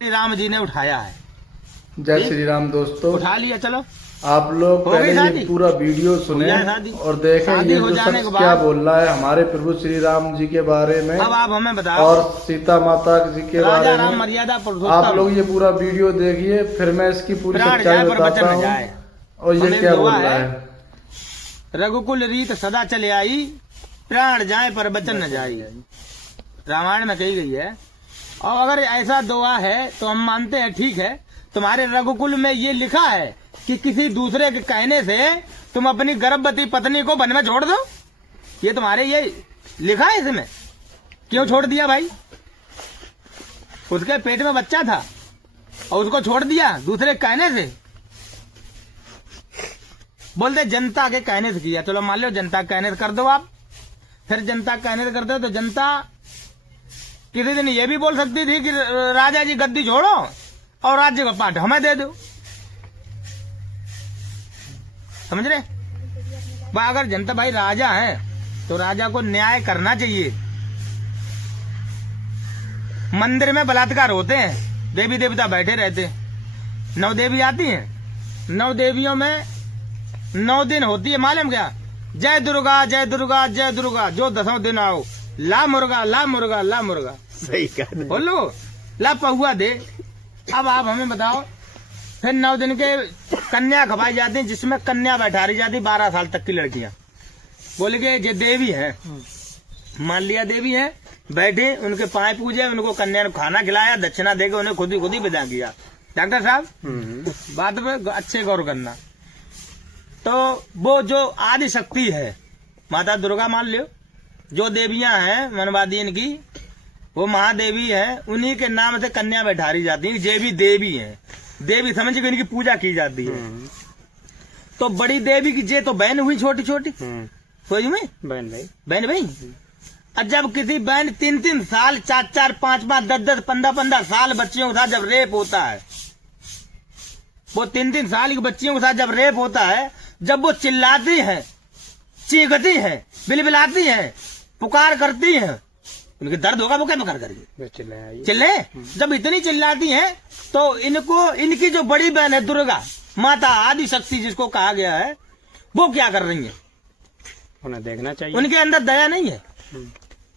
श्री राम जी ने उठाया है। जय श्री राम दोस्तों, उठा लिया। चलो आप लोग पहले ये पूरा वीडियो सुने और देखें ये जो शख्स क्या बोल रहा है हमारे प्रभु श्री राम जी के बारे में। अब आप हमें बताओ और सीता माता जी के बारे में मर्यादा आप लोग ये पूरा वीडियो देखिए, फिर मैं इसकी पूरी सच्चाई बताता हूँ और ये क्या बोल रहा है। रघुकुल रीत सदा चले आई, प्राण जाए पर बचन न जाई, रामायण में कही गई है। और अगर ऐसा दुआ है तो हम मानते हैं, ठीक है। तुम्हारे रघुकुल में ये लिखा है कि किसी दूसरे के कहने से तुम अपनी गर्भवती पत्नी को वन में छोड़ दो, ये तुम्हारे ये लिखा है इसमें। क्यों छोड़ दिया भाई? उसके पेट में बच्चा था और उसको छोड़ दिया दूसरे के कहने से। बोलते जनता के कहने से किया। चलो मान लो जनता के कहने से कर दो आप, फिर जनता के कहने से कर दो तो जनता किसी दिन ये भी बोल सकती थी कि राजा जी गद्दी छोड़ो और राज्य का पाठ हमें दे दो। समझ रहे? अगर जनता भाई राजा है तो राजा को न्याय करना चाहिए। मंदिर में बलात्कार होते हैं, देवी देवता बैठे रहते हैं, 9 देवी आती हैं, 9 देवियों में 9 दिन होती है, मालूम क्या? जय दुर्गा जय दुर्गा जय दुर्गा, जो 10वें दिन आओ ला मुर्गा ला मुर्गा ला मुर्गा। सही कहा। बोलो ला पहुआ दे। अब आप हमें बताओ, फिर 9 दिन के कन्या खवाई जाती है, जिसमें कन्या बैठारी जाती 12 साल तक की लड़कियां। बोले कि ये देवी है, मान लिया देवी है, बैठे उनके पाए पूजे, उनको कन्या ने खाना खिलाया, दक्षिणा देकर उन्हें खुद ही विदा किया। डॉक्टर साहब बात पे अच्छे गौर करना। तो वो जो आदि शक्ति है माता दुर्गा मान लो, जो देवियां हैं मनवादी इनकी, वो महादेवी है, उन्हीं के नाम से कन्या बैठारी जाती है। जे भी देवी है, देवी समझ के इनकी पूजा की जाती है। तो बड़ी देवी की जे तो बहन हुई छोटी छोटी, समझ में? बहन भाई। और जब किसी बहन 3-3 साल 4-4 5-5 10-10 15-15 साल बच्चियों के साथ जब रेप होता है, वो 3-3 साल की बच्चियों के साथ जब रेप होता है, जब वो चिल्लाती है, चीखती है, बिलबिलाती है, पुकार करती है, उनके दर्द होगा वो क्या पुकार करके चिल्ले। जब इतनी चिल्लाती हैं तो इनको, इनकी जो बड़ी बहन है दुर्गा माता आदि शक्ति जिसको कहा गया है, वो क्या कर रही है? उन्हें देखना चाहिए। उनके अंदर दया नहीं है,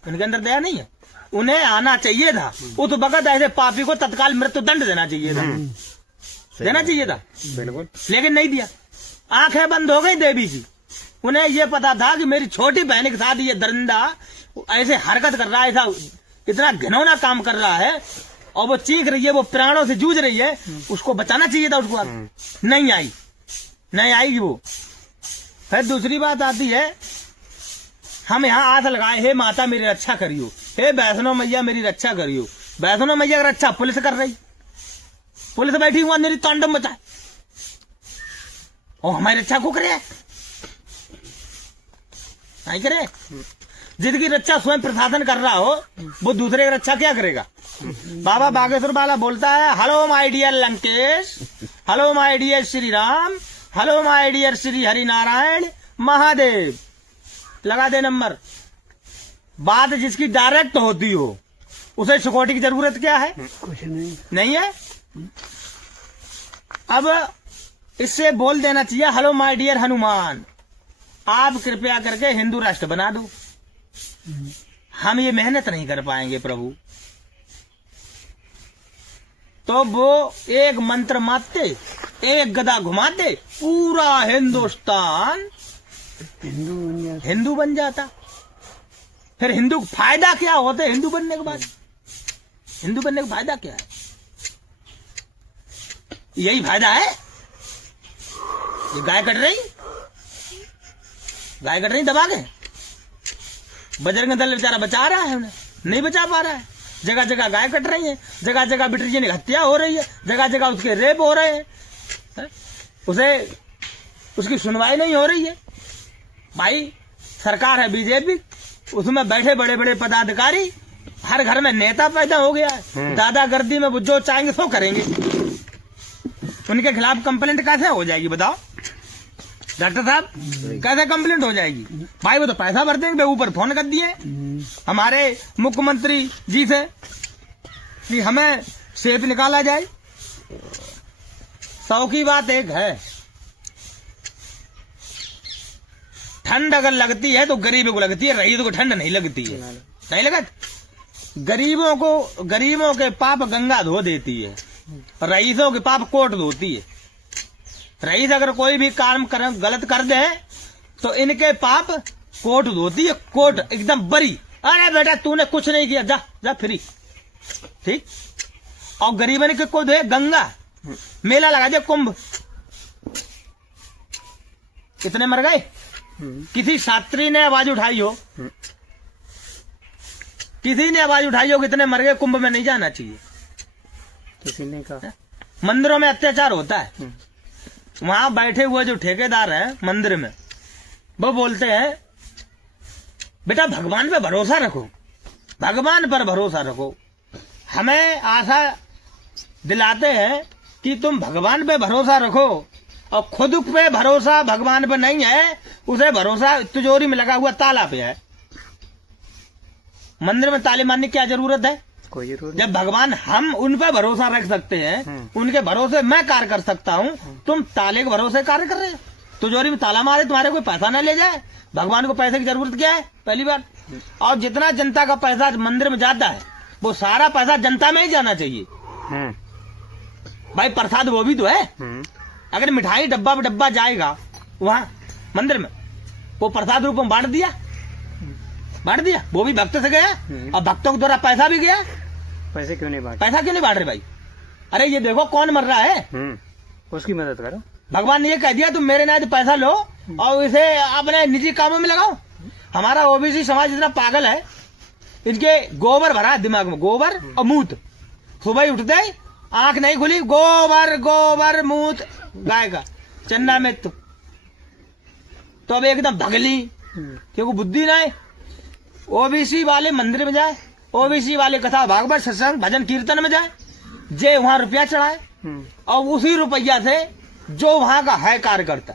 उनके अंदर दया नहीं है। उन्हें आना चाहिए था उस वक्त, ऐसे पापी को तत्काल मृत्यु दंड देना चाहिए था, देना चाहिए था, बिल्कुल, लेकिन नहीं दिया। आंखें बंद हो गई देवी की। उन्हें ये पता था कि मेरी छोटी बहन के साथ ये दरिंदा ऐसे हरकत कर रहा है, ऐसा इतना घिनौना काम कर रहा है, और वो चीख रही है, वो प्राणों से जूझ रही है, उसको बचाना चाहिए था उसको। नहीं आई, नहीं आएगी वो। फिर दूसरी बात आती है, हम यहाँ आस लगाए, हे माता मेरी रक्षा करियो, हे वैष्णो मैया मेरी रक्षा करियो। वैष्णो मैया की रक्षा पुलिस कर रही, पुलिस बैठी हुआ मेरी तांडव मचाए, और हमारी रक्षा को करे नहीं करे। जिसकी रक्षा स्वयं प्रशासन कर रहा हो, वो दूसरे की रक्षा क्या करेगा? बाबा बागेश्वर वाला बोलता है, hello my dear Lankesh, hello my dear Shri Ram, hello my dear Shri Hari Narayan Mahadev. लगा दे नंबर। बात जिसकी डायरेक्ट होती हो, उसे सिक्योरिटी की जरूरत क्या है? कुछ नहीं है। अब इससे बोल देना चाहिए, हेलो माय डियर हनुमान, आप कृपया करके हिंदू राष्ट्र बना दो, हम ये मेहनत नहीं कर पाएंगे प्रभु। तो वो एक मंत्र मारते, एक गदा घुमाते, पूरा हिंदुस्तान हिंदू बन जाता। फिर हिंदू को फायदा क्या होता है? हिंदू बनने के बाद हिंदू बनने का फायदा क्या है? यही फायदा है। ये गाय कट रही, गाय कट रही दबा के, बजरंग दल बेचारा बचा रहा है, उन्हें नहीं बचा पा रहा है। जगह जगह गाय कट रही है, जगह जगह बिटिया की हत्या हो रही है, जगह जगह उसके रेप हो रहे हैं, उसे उसकी सुनवाई नहीं हो रही है। भाई सरकार है बीजेपी, उसमें बैठे बड़े बड़े पदाधिकारी, हर घर में नेता पैदा हो गया है, दादागिरी में वो जो चाहेंगे सो करेंगे। उनके खिलाफ कंप्लेंट कैसे हो जाएगी बताओ डॉक्टर साहब? कैसे कंप्लेंट हो जाएगी भाई? वो तो पैसा भर देंगे, ऊपर फोन कर दिए हमारे मुख्यमंत्री जी से कि हमें सेहत निकाला जाए। 100 की बात एक है, ठंड अगर लगती है तो गरीब को लगती है, रईस को ठंड नहीं लगती है। नहीं लगत? गरीबों के पाप गंगा धो देती है, रईसों के पाप कोट धोती है। रईस अगर कोई भी काम गलत कर दे तो इनके पाप कोट धोती है, कोट एकदम बरी। अरे बेटा तूने कुछ नहीं किया, जा जा फ्री, ठीक। और गरीबन के को दे गंगा, मेला लगा दे कुंभ, कितने मर गए। किसी छात्री ने आवाज उठाई हो, किसी ने आवाज उठाई हो कितने मर गए, कुंभ में नहीं जाना चाहिए। किसी ने कहा मंदिरों में अत्याचार होता है, वहां बैठे हुए जो ठेकेदार हैं मंदिर में, वो बोलते हैं बेटा भगवान पे भरोसा रखो, भगवान पर भरोसा रखो। हमें आशा दिलाते हैं कि तुम भगवान पे भरोसा रखो, और खुद पे भरोसा भगवान पे नहीं है, उसे भरोसा तिजोरी में लगा हुआ ताला पे है। मंदिर में ताले मारने की क्या जरूरत है? कोई जरूरत जब भगवान हम उन पे भरोसा रख सकते हैं, उनके भरोसे मैं कार्य कर सकता हूँ, तुम ताले के भरोसे कार्य कर रहे हो। तिजोरी में ताला मारे, तुम्हारे कोई पैसा ना ले जाए। भगवान को पैसे की जरूरत क्या है, पहली बात। और जितना जनता का पैसा मंदिर में जाता है, वो सारा पैसा जनता में ही जाना चाहिए। भाई प्रसाद वो भी तो है। अगर मिठाई डब्बा पे डब्बा जाएगा वहाँ मंदिर में, वो प्रसाद रूप में बांट दिया, वो भी भक्त से गया, और भक्तों के द्वारा पैसा भी गया। पैसे क्यों नहीं बांट, पैसा क्यों नहीं बांट रहे भाई? अरे ये देखो कौन मर रहा है, उसकी मदद करो। भगवान ने ये कह दिया तुम मेरे नाम पैसा लो और इसे अपने निजी कामों में लगाओ। हमारा ओबीसी समाज इतना पागल है, इनके गोबर भरा है दिमाग में, गोबर और मूत। सुबह उठते ही आंख नहीं खुली, गोबर गोबर मूत गाय का चन्ना में, तो अब एकदम भगली, क्योंकि बुद्धि ना है। ओबीसी वाले मंदिर में जाए, ओबीसी वाले कथा भागवत सत्संग भजन कीर्तन में जाए, जे वहां रुपया चढ़ाए, और उसी रुपया से जो वहां का है कार्यकर्ता,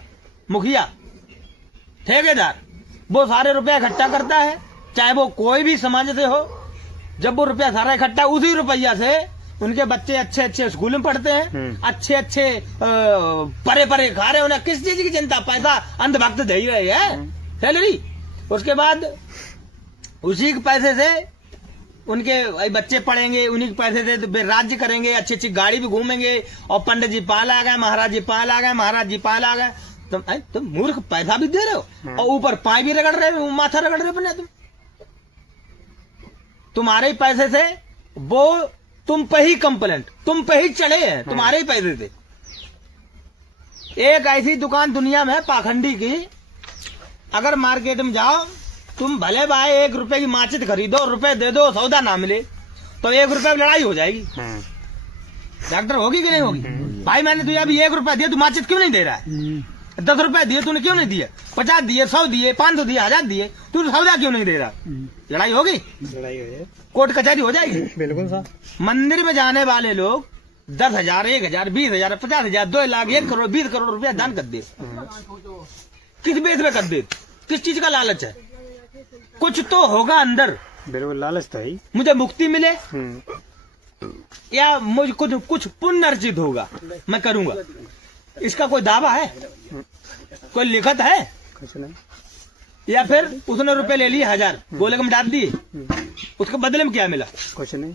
मुखिया, ठेकेदार, वो सारे रुपया इकट्ठा करता है, चाहे वो कोई भी समाज से हो। जब वो रुपया सारा इकट्ठा, उसी रुपया से उनके बच्चे अच्छे अच्छे स्कूल में पढ़ते हैं, अच्छे अच्छे परे परे खा रहे। उन्हें किस चीज की चिंता, पैसा अंधभक्त दे ही रहे हैं सैलरी। उसके बाद उसी के पैसे से उनके बच्चे पढ़ेंगे, उन्हीं के पैसे से तो राज्य करेंगे, अच्छी अच्छी गाड़ी भी घूमेंगे, और पंडित जी पाल आ गए, महाराज जी पाल आ गए, महाराज जी पाल आ गए। तुम मूर्ख पैसा भी दे रहे हो और ऊपर पाए भी रगड़ रहे हो, माथा रगड़ रहे हो। तुम्हारे ही पैसे से वो तुम पे ही कंप्लेंट, तुम पे ही चढ़े हैं, तुम्हारे ही पैसे से। एक ऐसी दुकान दुनिया में पाखंडी की, अगर मार्केट में जाओ तुम भले भाई 1 रुपए की माचित खरीदो, रुपए दे दो, सौदा ना मिले तो 1 रुपए की लड़ाई हो जाएगी। डॉक्टर होगी कि नहीं होगी? भाई मैंने तुझे अभी 1 रुपया दिया, तू माचित क्यों नहीं दे रहा है? 10 रुपए दिए तूने क्यों नहीं दिए? 50 दिए, 100 दिए, 500 दिए, 1000 दिए, तू सौदा क्यों नहीं दे रहा? लड़ाई होगी, लड़ाई हो जाए, कोर्ट कचहरी हो जाएगी। बिल्कुल साहब। मंदिर में जाने वाले लोग 10,000, 1,000, 20,000, 50,000, 2 लाख, 1 करोड़, 20 करोड़ रुपया दान कर दे। किस बेस में कर दे? किस चीज का लालच है? कुछ तो होगा अंदर, बिल्कुल लालच तो है। मुझे मुक्ति मिले या मुझे कुछ पुण्य अर्जित होगा, मैं करूंगा। इसका कोई दावा है? कोई लिखत है? कुछ नहीं। या फिर उसने रुपए ले लिए 1000, गोले में डाल दिए, उसके बदले में क्या मिला? कुछ नहीं।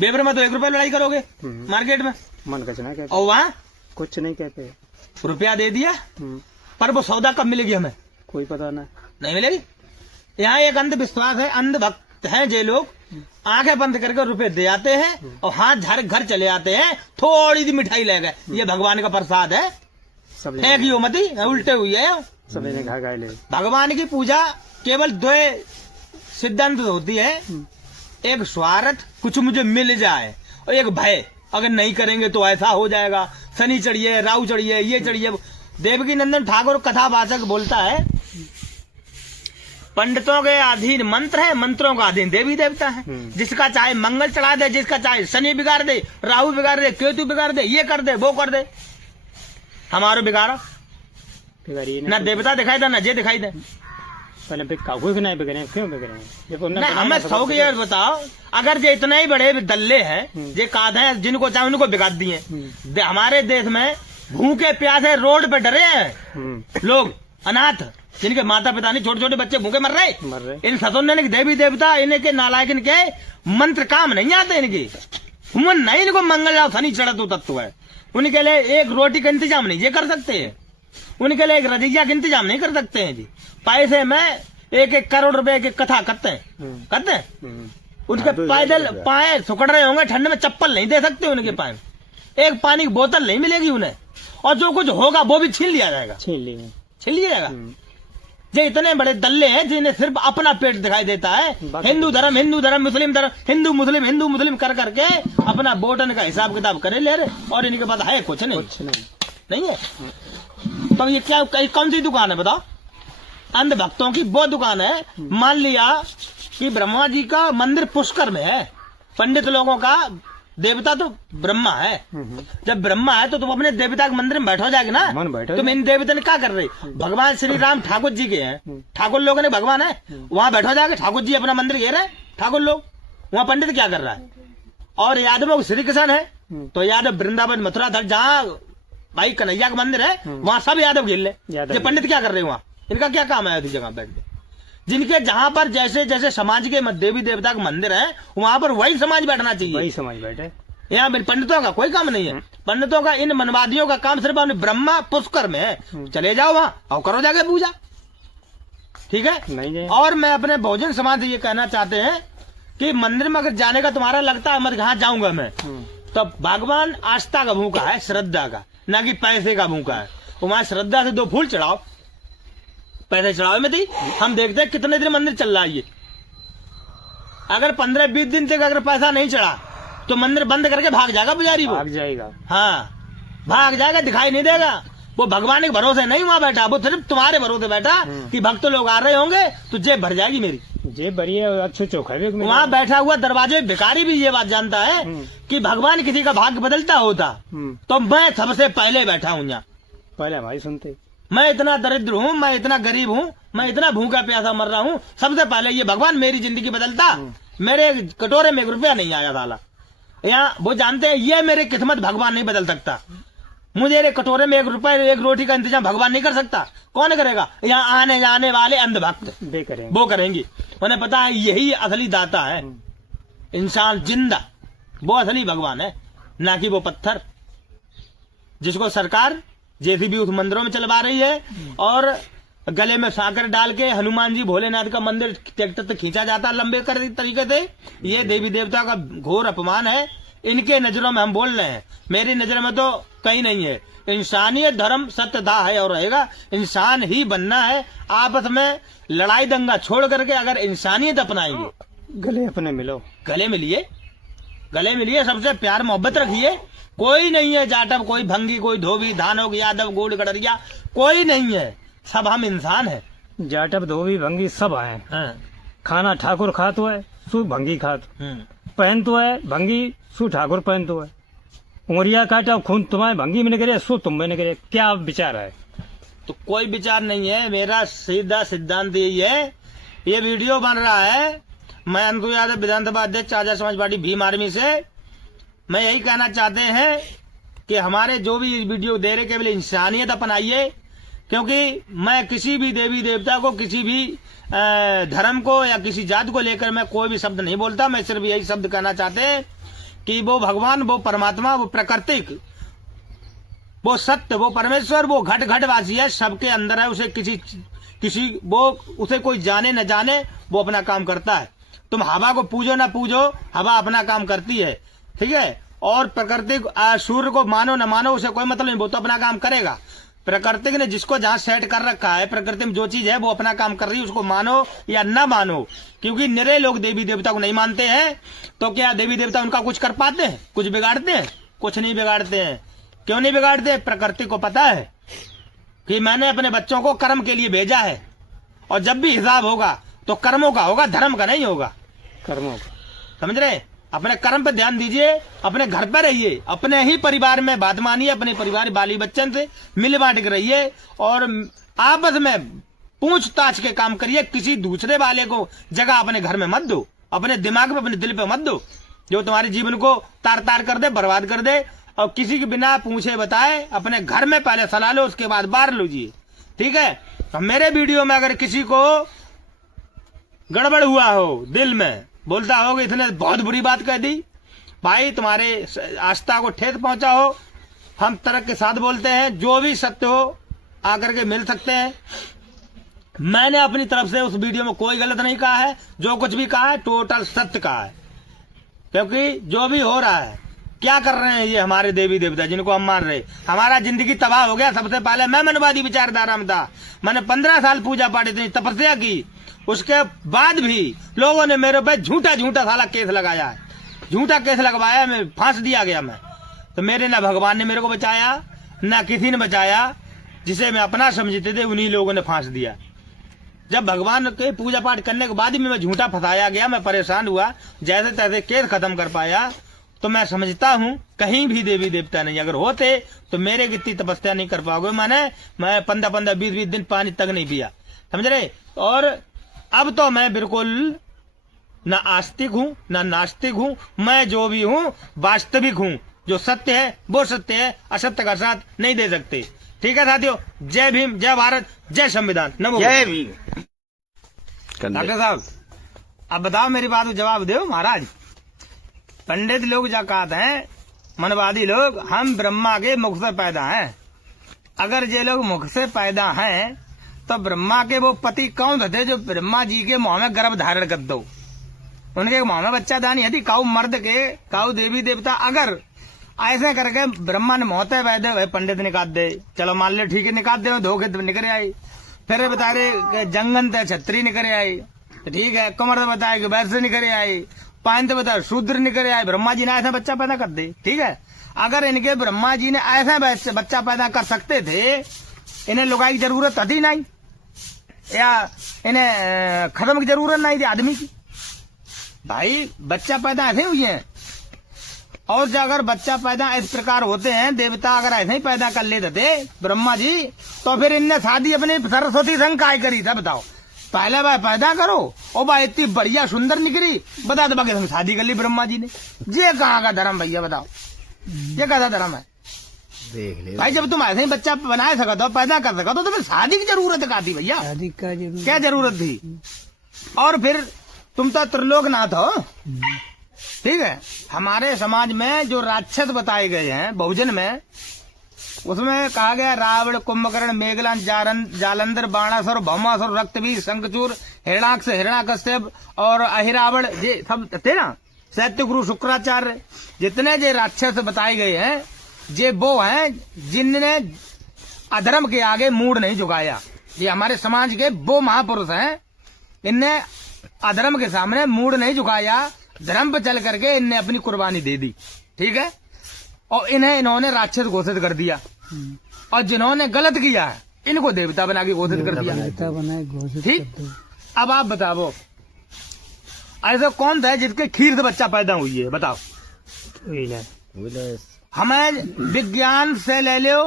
बेबर में तो 1 रुपए लड़ाई करोगे मार्केट में, मन कचना कहते, और वहाँ कुछ नहीं कहते। रुपया दे दिया, पर वो सौदा कब मिलेगी हमें? कोई पता नहीं मिलेगी। यहाँ एक अंधविश्वास है, अंधभक्त हैं जे लोग, आंखें बंद करके रुपए दे आते हैं और हाथ झाड़ घर चले आते हैं, थोड़ी सी मिठाई ले गए, ये भगवान का प्रसाद है, सब फेंक ही मती, उल्टे हुई है। सब लेने घा गाय ले। भगवान की पूजा केवल 2 सिद्धांत होती है, एक स्वार्थ, कुछ मुझे मिल जाए, और एक भय, अगर नहीं करेंगे तो ऐसा हो जाएगा, शनि चढ़िए, राहु चढ़िए, ये चढ़िए। देवकी नंदन ठाकुर कथावाचक बोलता है, पंडितों के अधीन मंत्र है, मंत्रों का अधीन देवी देवता है। जिसका चाहे मंगल चढ़ा दे, जिसका चाहे शनि बिगाड़ दे, राहु बिगाड़ दे, केतु बिगाड़ दे, ये कर दे, वो कर दे। हमारो बिगाड़ा बिगाड़िए ना देवता दिखाई दे, ना जे दिखाई दे। पहले बिक कागज के नहीं बिक रहे हैं, क्यों बिक रहे हैं? जब उन्होंने नहीं बनाया हमें था, सौ की यार बताओ, अगर जो इतने ही बड़े दल्ले हैं जे काद हैं जिनको चाहे उनको बिगाड़ दिए। हमारे देश में भूखे प्यासे रोड पे डरे हैं लोग, अनाथ जिनके माता पिता नहीं, छोटे छोटे बच्चे भूखे मर रहे। इन सतुन्य ने देवी देवता इनके नालायक इनके मंत्र काम नहीं आते, इनकी हुमन नहीं, इनको मंगल जाओ शनि चढ़त तत्व है। उनके लिए एक रोटी का इंतजाम नहीं ये कर सकते हैं, उनके लिए एक रजिया का इंतजाम नहीं कर सकते हैं जी। पैसे में 1-1 करोड़ रुपए की कथा करते हैं। उनके पैदल पाए सुकड़ रहे होंगे ठंड में, चप्पल नहीं दे सकते उनके पाए, एक पानी की बोतल नहीं मिलेगी उन्हें, और जो कुछ होगा वो भी छीन लिया जाएगा, छीन लिया जाएगा। ये इतने बड़े दल्ले हैं जिन्हें सिर्फ अपना पेट दिखाई देता है। हिंदू धर्म मुस्लिम धर्म, हिंदू मुस्लिम कर करके अपना वोटन का हिसाब किताब करे ले रहे, और इनके पास है कुछ नहीं है। तो ये क्या कौन सी दुकान है बताओ? अंधभक्तों की वो दुकान है। मान लिया कि ब्रह्मा जी का मंदिर पुष्कर में है, पंडित लोगों का देवता तो ब्रह्मा है। जब ब्रह्मा है तो तुम अपने देवता के मंदिर में बैठो जाएगी ना। तुम इन देवता ने क्या कर रही? भगवान श्री राम ठाकुर जी के हैं, ठाकुर लोगों ने भगवान है, वहां बैठो जाके ठाकुर जी अपना मंदिर घेर रहे ठाकुर लोग, वहां पंडित क्या कर रहा है? और यादवों श्री कृष्ण है तो यादव वृंदावन मथुरा धर जहाँ भाई कन्हैया का मंदिर है वहां सब यादव घेर ले। ये पंडित क्या कर रहे हैं वहाँ? इनका क्या काम है? उस जगह बैठ के जिनके जहाँ पर जैसे जैसे समाज के देवी देवता का मंदिर है वहां पर वही समाज बैठना चाहिए, वही समाज बैठे। यहाँ पंडितों का कोई काम नहीं है। पंडितों का, इन मनवादियों का काम सिर्फ अपने ब्रह्मा पुष्कर में है, चले जाओ वहाँ और करो जाके पूजा, ठीक है। नहीं और मैं अपने बहुजन समाज से ये कहना चाहते हैं कि मंदिर में अगर जाने का तुम्हारा लगता है मत कहाँ जाऊंगा मैं, तो भगवान आस्था का भूखा है, श्रद्धा का, ना कि पैसे का भूखा है। वहां श्रद्धा से 2 फूल चढ़ाओ, पैसे चढ़ाओ में थी। हम देखते हैं कितने दिन मंदिर चल रहा है ये। अगर 15-20 दिन तक अगर पैसा नहीं चढ़ा तो मंदिर बंद करके भाग जाएगा पुजारी, वो भाग जाएगा। हाँ भाग जाएगा, दिखाई नहीं देगा। वो भगवान के भरोसे नहीं वहाँ बैठा, वो सिर्फ तुम्हारे भरोसे बैठा कि भक्त लोग आ रहे होंगे तो जेब भर जाएगी मेरी, जेब भरी है। अच्छे चौखा वहाँ बैठा हुआ दरवाजे भिखारी भी ये बात जानता है कि भगवान किसी का भाग्य बदलता होता तो मैं सबसे पहले बैठा हूँ यहाँ, पहले हमारी सुनते। मैं इतना दरिद्र हूँ, मैं इतना गरीब हूँ, मैं इतना भूखा प्यासा मर रहा हूँ, सबसे पहले ये भगवान मेरी जिंदगी बदलता। मेरे कटोरे में 1 रुपया नहीं आया साला। यहाँ वो जानते हैं ये मेरे किस्मत भगवान नहीं बदल सकता, मुझे कटोरे में 1 रुपए 1 रोटी का इंतजाम भगवान नहीं कर सकता। कौन करेगा? यहाँ आने जाने वाले अंधभक्त वो करेंगे। उन्हें पता है यही असली दाता है, इंसान जिंदा वो असली भगवान है, ना कि वो पत्थर जिसको सरकार जेसीबी उस मंदिरों में चलवा रही है और गले में साकर डाल के हनुमान जी भोलेनाथ का मंदिर ट्रैक्टर से खींचा जाता है लंबे कर तरीके से। ये देवी देवता का घोर अपमान है। इनके नजरों में हम बोल रहे हैं, मेरी नजर में तो कहीं नहीं है। इंसानियत धर्म सत्यता है और रहेगा, इंसान ही बनना है। आपस में लड़ाई दंगा छोड़ करके अगर इंसानियत अपनाएंगे, गले अपने मिलो, गले मिलिए, सबसे प्यार मोहब्बत रखिए। कोई नहीं है जाटव, कोई भंगी, कोई धोबी, धानोक, यादव, गोड़, गडरिया, कोई नहीं है। सब हम इंसान है। जाटव धोबी भंगी सब आए। खाना ठाकुर खात हुआ है, सु भंगी खात, पहन तो है भंगी, सु ठाकुर पहन तो है। उमरिया काटा खून तुम्हारे भंगी में निकले, सु तुम में निकले। क्या विचार है? तो कोई विचार नहीं है, मेरा सीधा सिद्धांत यही है। ये वीडियो बन रहा है, मैं अंतु यादव विधानसभा अध्यक्ष आजाद समाज पार्टी भीम आर्मी से मैं यही कहना चाहते हैं कि हमारे जो भी वीडियो दे रहे केवल इंसानियत अपनाइए। क्योंकि मैं किसी भी देवी देवता को, किसी भी धर्म को या किसी जात को लेकर मैं कोई भी शब्द नहीं बोलता। मैं सिर्फ यही शब्द कहना चाहते हैं कि वो भगवान, वो परमात्मा, वो प्राकृतिक, वो सत्य, वो परमेश्वर, वो घट घटवासी है, सबके अंदर है। उसे किसी वो उसे कोई जाने न जाने, वो अपना काम करता है। तुम हवा को पूजो ना पूजो, हवा अपना काम करती है, ठीक है। और प्राकृतिक सूर्य को मानो न मानो उसे कोई मतलब नहीं, वो तो अपना काम करेगा। प्रकृति ने जिसको जहाँ सेट कर रखा है, प्रकृति में जो चीज है वो अपना काम कर रही है, उसको मानो या न मानो। क्योंकि निरे लोग देवी देवता को नहीं मानते हैं तो क्या देवी देवता उनका कुछ कर पाते हैं? कुछ बिगाड़ते हैं? कुछ नहीं बिगाड़ते हैं। क्यों नहीं बिगाड़ते? प्रकृति को पता है कि मैंने अपने बच्चों को कर्म के लिए भेजा है, और जब भी हिसाब होगा तो कर्मों का होगा, धर्म का नहीं होगा, कर्मों का। समझ रहे? अपने कर्म पे ध्यान दीजिए, अपने घर पर रहिए, अपने ही परिवार में बात मानिए, अपने परिवार बाली बच्चन से मिल बांट के रहिए और आपस में पूछताछ के काम करिए, किसी दूसरे वाले को जगह अपने घर में मत दो, अपने दिमाग पे, अपने दिल पे मत दो, जो तुम्हारे जीवन को तार तार कर दे, बर्बाद कर दे। और किसी के बिना पूछे बताए अपने घर में पहले सलाह लो, उसके बाद बाहर लीजिए, ठीक है। तो मेरे वीडियो में अगर किसी को गड़बड़ हुआ हो, दिल में बोलता हो कि इसने बहुत बुरी बात कह दी, भाई तुम्हारे आस्था को ठेस पहुंचा हो, हम तर्क के साथ बोलते हैं, जो भी सत्य हो आकर के मिल सकते हैं। मैंने अपनी तरफ से उस वीडियो में कोई गलत नहीं कहा है, जो कुछ भी कहा है टोटल सत्य कहा है। क्योंकि जो भी हो रहा है, क्या कर रहे हैं ये हमारे देवी देवता जिनको हम मान रहे, हमारा जिंदगी तबाह हो गया। सबसे पहले मैं मनवादी विचारधारा में था, मैंने 15 साल पूजा पाठ इतनी तपस्या की, उसके बाद भी लोगों ने मेरे पे झूठा साला केस लगाया है, झूठा केस लगवाया, मैं फांस दिया गया मैं। तो मेरे ना भगवान ने मेरे को बचाया, ना किसी ने बचाया, जिसे मैं अपना समझते थे उन्हीं लोगों ने फांस दिया। जब भगवान के पूजा पाठ करने के बाद भी मैं झूठा फंसाया गया, मैं परेशान हुआ, जैसे तैसे केस खत्म कर पाया। तो मैं समझता हूँ कहीं भी देवी देवता नहीं, अगर होते तो मेरे कितनी तपस्या नहीं कर पाओगे। मैं 15-15, 20-20 दिन पानी तक नहीं पिया, समझ रहे। और अब तो मैं बिल्कुल ना आस्तिक हूँ ना नास्तिक हूँ, मैं जो भी हूँ वास्तविक हूँ। जो सत्य है वो सत्य है, असत्य का साथ नहीं दे सकते, ठीक है साथियों। जय भीम, जय भारत, जय संविधान, नमो। जय भीम। डॉक्टर साहब अब बताओ, मेरी बात को जवाब दो महाराज। पंडित लोग जो कहते हैं, मनवादी लोग, हम ब्रह्मा के मुख से पैदा हैं। अगर ये लोग मुख से पैदा हैं तो ब्रह्मा के वो पति कौन थे जो ब्रह्मा जी के मुंह में गर्भ धारण कर दो, उनके मुंह में बच्चा दानी यदि काऊ मर्द के, काऊ देवी देवता अगर ऐसे करके ब्रह्मा ने मोहते वैदे वह पंडित निकाल दे, चलो मान ले ठीक है, निकाल दे, धोखे निकले आए। फिर बता रहे जंगन थे छत्री निकले आए, तो ठीक है। कमर बताए कि वैसे निकले आए, पाइन तो बताए शूद्र निकले आए। ब्रह्मा जी ने ऐसा बच्चा पैदा कर दे, ठीक है। अगर इनके ब्रह्मा जी ने ऐसा बच्चा पैदा कर सकते थे, इन्हें लुगाई की जरूरत थी नहीं, या इन्हें खत्म की जरूरत नहीं थी आदमी की। भाई बच्चा पैदा ऐसे हुई है, और जो अगर बच्चा पैदा इस प्रकार होते हैं, देवता अगर ऐसे ही पैदा कर लेते थे ब्रह्मा जी, तो फिर इनने शादी अपनी सरस्वती संग काय करी था बताओ। पहले भाई पैदा करो, और भाई इतनी बढ़िया सुंदर निकली, बता दो बाकी शादी कर ली ब्रह्मा जी ने। ये कहाँ का धर्म भैया बताओ, ये कैसा धर्म है? देख ले भाई जब तुम ऐसे ही बच्चा बना सका, पैदा कर सका, तो तुम्हें शादी की जरूरत क्या थी भैया? शादी का क्या जरूरत थी? और फिर तुम तो त्रिलोकनाथ हो, ठीक है। हमारे समाज में जो राक्षस बताए गए हैं बहुजन में, उसमें कहा गया रावण, कुंभकर्ण, मेघनाद, जालंधर, बाणासुर, भौमासुर, रक्तवीर, शंखचूर, हिरणाक्ष, हिरण्याकश्यप और अहिरावण, ये सब थे ना। दैत्यगुरु शुक्राचार्य, जितने जो राक्षस बताए गए हैं, ये वो हैं जिनने अधर्म के आगे मूड नहीं झुकाया। ये हमारे समाज के वो महापुरुष हैं, इनने अधर्म के सामने मूड नहीं झुकाया, धर्म पर चल करके इनने अपनी कुर्बानी दे दी, ठीक है। और इन्होंने राक्षस घोषित कर दिया, और जिन्होंने गलत किया है इनको देवता बना के घोषित कर दिया, ठीक। अब आप बताओ ऐसा कौन था जिसके खीर से बच्चा पैदा हुई है? बताओ। हमें विज्ञान से ले लो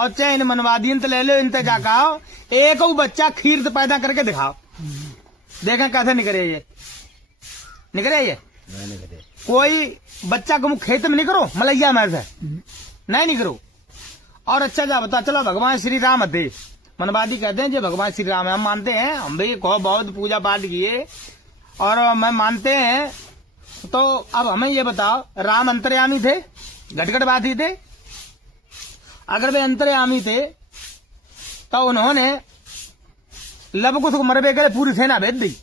और चाहे इन मनवादियों से ले लो, इनसे जाकर एक बच्चा खीर से पैदा करके दिखाओ, देखें कैसे निकले ये, निकले ये। कोई बच्चा को खेत में नहीं करो, मलैया में से नहीं निकलो। और अच्छा जा बता, चलो भगवान श्री राम थे, मनवादी कहते हैं जो भगवान श्री राम है, हम मानते हैं, हम भी बहुत पूजा पाठ किए और मैं मानते हैं। तो अब हमें ये बताओ, राम अंतर्यामी थे, घटघटवासी थे? अगर वे अंतर्यामी थे तो उन्होंने लवकुश को मरबे के लिए पूरी सेना भेज दी,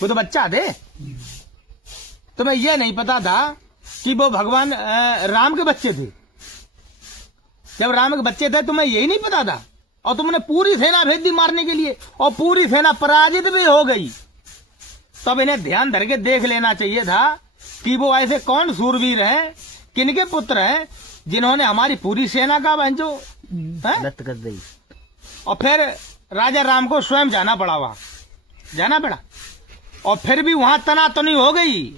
वो तो बच्चा थे। तुम्हें यह नहीं पता था कि वो भगवान राम के बच्चे थे? जब राम के बच्चे थे तुम्हें यही नहीं पता था, और तुमने पूरी सेना भेज दी मारने के लिए, और पूरी सेना पराजित भी हो गई। तब इन्हें ध्यान धर के देख लेना चाहिए था कि वो ऐसे कौन सूरवीर हैं, किनके पुत्र हैं, जिन्होंने हमारी पूरी सेना का बहनचो नष्ट कर दी। और फिर राजा राम को स्वयं जाना पड़ा, वहां जाना पड़ा, और फिर भी वहां तनातनी हो गई।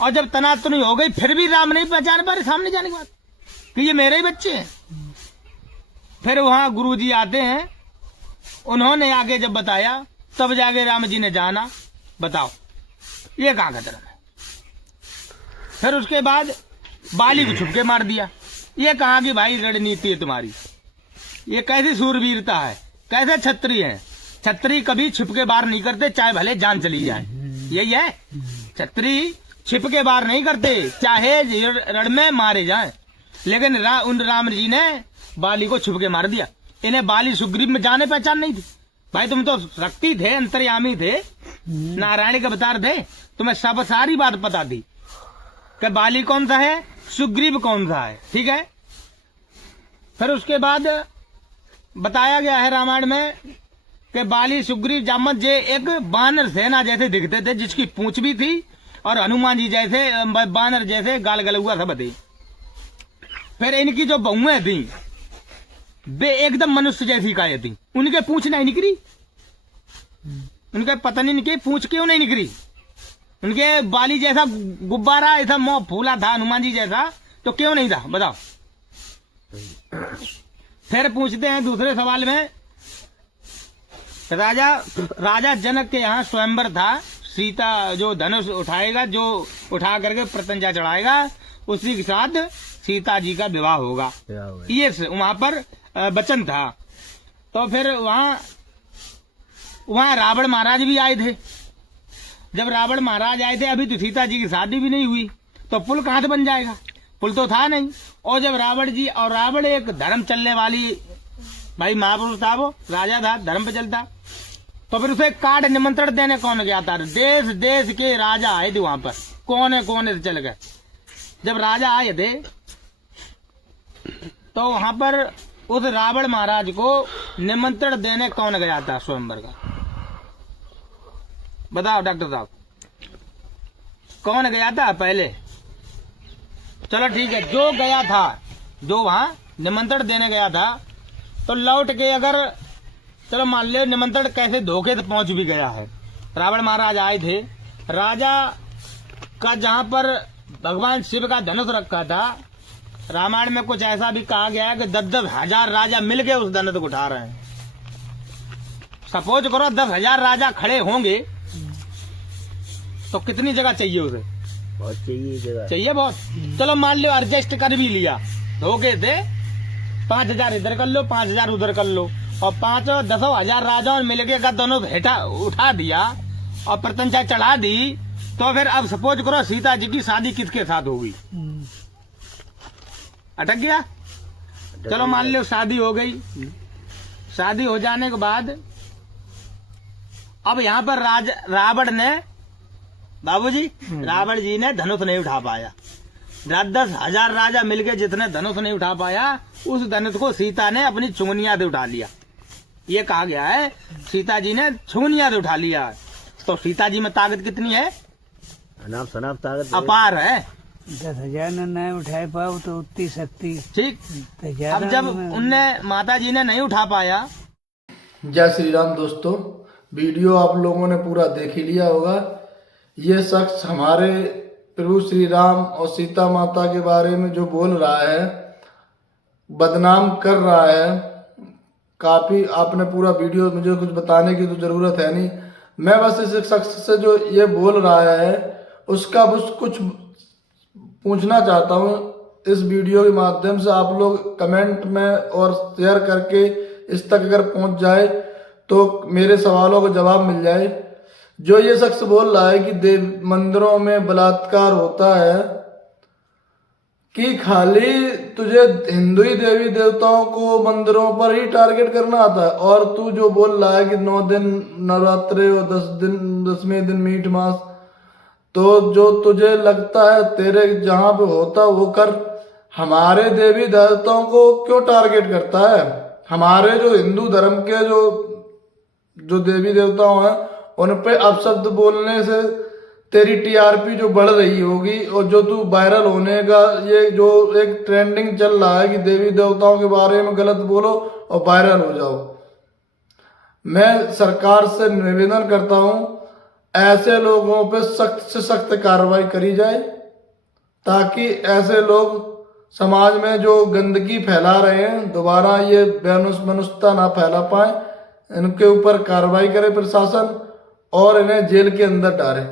और जब तनातनी हो गई फिर भी राम नहीं पहचान पा रहे सामने जाने के बाद कि ये मेरे ही बच्चे हैं। फिर वहां गुरुजी आते हैं उन्होंने आगे जब बताया तब जाके राम जी ने जाना, बताओ ये कहाँ का धर्म है। फिर उसके बाद बाली को छुपके मार दिया। ये कहा कि भाई रणनीति है तुम्हारी, ये कैसी सूरवीरता है, कैसे क्षत्रिय है। क्षत्रिय कभी छिपके बार नहीं करते, चाहे भले जान चली जाए। यही है, क्षत्रिय छिपके बार नहीं करते, चाहे रण में मारे जाए। लेकिन उन राम जी ने बाली को छुपके मार दिया। इन्हें बाली सुग्रीव में जाने पहचान नहीं थी। भाई तुम तो शक्ति थे, अंतर्यामी थे, नारायण के अवतार थे, तुम्हें सब सारी बात पता थी कि बाली कौन सा है, सुग्रीव कौन सा है। ठीक है। फिर उसके बाद बताया गया है रामायण में कि बाली सुग्रीव जामत जे एक बानर सेना जैसे दिखते थे, जिसकी पूंछ भी थी और हनुमान जी जैसे बानर जैसे गाल गलुआ सब थे। फिर इनकी जो बहुएं थी वे एकदम मनुष्य जैसी काया थी, उनके पूंछ नहीं निकली। उनके पता नहीं इनके पूंछ क्यों नहीं निकली। उनके बाली जैसा गुब्बारा ऐसा मुंह फूला था हनुमान जी जैसा, तो क्यों नहीं था बताओ। फिर पूछते हैं दूसरे सवाल में, राजा जनक के यहाँ स्वयंवर था। सीता जो धनुष उठाएगा, जो उठा करके प्रत्यंचा चढ़ाएगा, उसी के साथ सीता जी का विवाह होगा, ये वहां पर वचन था। तो फिर वहां रावण महाराज भी आए थे। जब रावण महाराज आए थे, अभी तो सीता जी की शादी भी नहीं हुई, तो पुल कहां से बन जाएगा, पुल तो था नहीं। और जब रावण एक धर्म चलने वाली भाई महापुरुष था, वो राजा था, धर्म पे चलता, तो फिर उसे कार्ड निमंत्रण देने कौन गया था। देश देश के राजा आए थे वहां पर, कोने कोने से चल गए। जब राजा आए थे तो वहां पर उस रावण महाराज को निमंत्रण देने कौन गया था स्वयंवर का, बताओ डॉक्टर साहब, कौन गया था पहले। चलो ठीक है, जो गया था, जो वहां निमंत्रण देने गया था, तो लौट के अगर चलो मान लो निमंत्रण कैसे धोखे से पहुंच भी गया है। रावण महाराज आए थे, राजा का जहां पर भगवान शिव का धनुष रखा था, रामायण में कुछ ऐसा भी कहा गया है कि 10,000 राजा मिलके उस धनुष को उठा रहे हैं। सपोज करो 10,000 राजा खड़े होंगे तो कितनी जगह चाहिए उसे, बहुत चाहिए जगह, चाहिए बहुत। चलो मान लो एडजस्ट कर भी लिया, धोखे से 5,000 इधर कर लो, 5,000 उधर कर लो, और 5-10,000 राजाओं मिलके अगर दोनों उठा दिया और प्रत्यंचा चढ़ा दी, तो फिर अब सपोज करो सीता जी की शादी किसके साथ होगी, अटक गया। चलो मान लो शादी हो गई, शादी हो जाने के बाद अब यहाँ पर रावण ने, बाबूजी रावण जी ने धनुष नहीं उठा पाया। 10,000 राजा मिलके जितने धनुष नहीं उठा पाया, उस धनुष को सीता ने अपनी चुंगनिया से उठा लिया। ये कहा गया है सीता जी ने चुंगनिया से उठा लिया। तो सीता जी में ताकत कितनी है, अनाप ताकत अपार है। 10,000 ने नहीं उठा पाओ तो उतनी शक्ति ठीक। अब जब उनने माता जी ने नहीं उठा पाया। जय श्री राम दोस्तों, वीडियो आप लोगों ने पूरा देख ही लिया होगा। ये शख्स हमारे प्रभु श्री राम और सीता माता के बारे में जो बोल रहा है, बदनाम कर रहा है, काफी आपने पूरा वीडियो, मुझे कुछ बताने की तो जरूरत है नहीं। मैं बस इस शख्स से जो ये बोल रहा है उसका बस कुछ पूछना चाहता हूँ। इस वीडियो के माध्यम से आप लोग कमेंट में और शेयर करके इस तक अगर पहुंच जाए तो मेरे सवालों का जवाब मिल जाए। जो ये शख्स बोल रहा है कि देव मंदिरों में बलात्कार होता है, कि खाली तुझे हिंदू ही देवी देवताओं को मंदिरों पर ही टारगेट करना आता है, और तू जो बोल रहा है कि 9 दिन नवरात्रे और 10वें दिन मीट मांस, तो जो तुझे लगता है तेरे जहां पे होता वो कर। हमारे देवी देवताओं को क्यों टारगेट करता है? हमारे जो हिंदू धर्म के जो देवी देवताओं हैं उन पे अपशब्द बोलने से तेरी टीआरपी जो बढ़ रही होगी, और जो तू वायरल होने का ये जो एक ट्रेंडिंग चल रहा है कि देवी देवताओं के बारे में गलत बोलो और वायरल हो जाओ। मैं सरकार से निवेदन करता हूं, ऐसे लोगों पे सख्त से सख्त कार्रवाई करी जाए, ताकि ऐसे लोग समाज में जो गंदगी फैला रहे हैं दोबारा ये बेमनुष्यता ना फैला पाए। इनके ऊपर कार्रवाई करे प्रशासन और इन्हें जेल के अंदर डाले।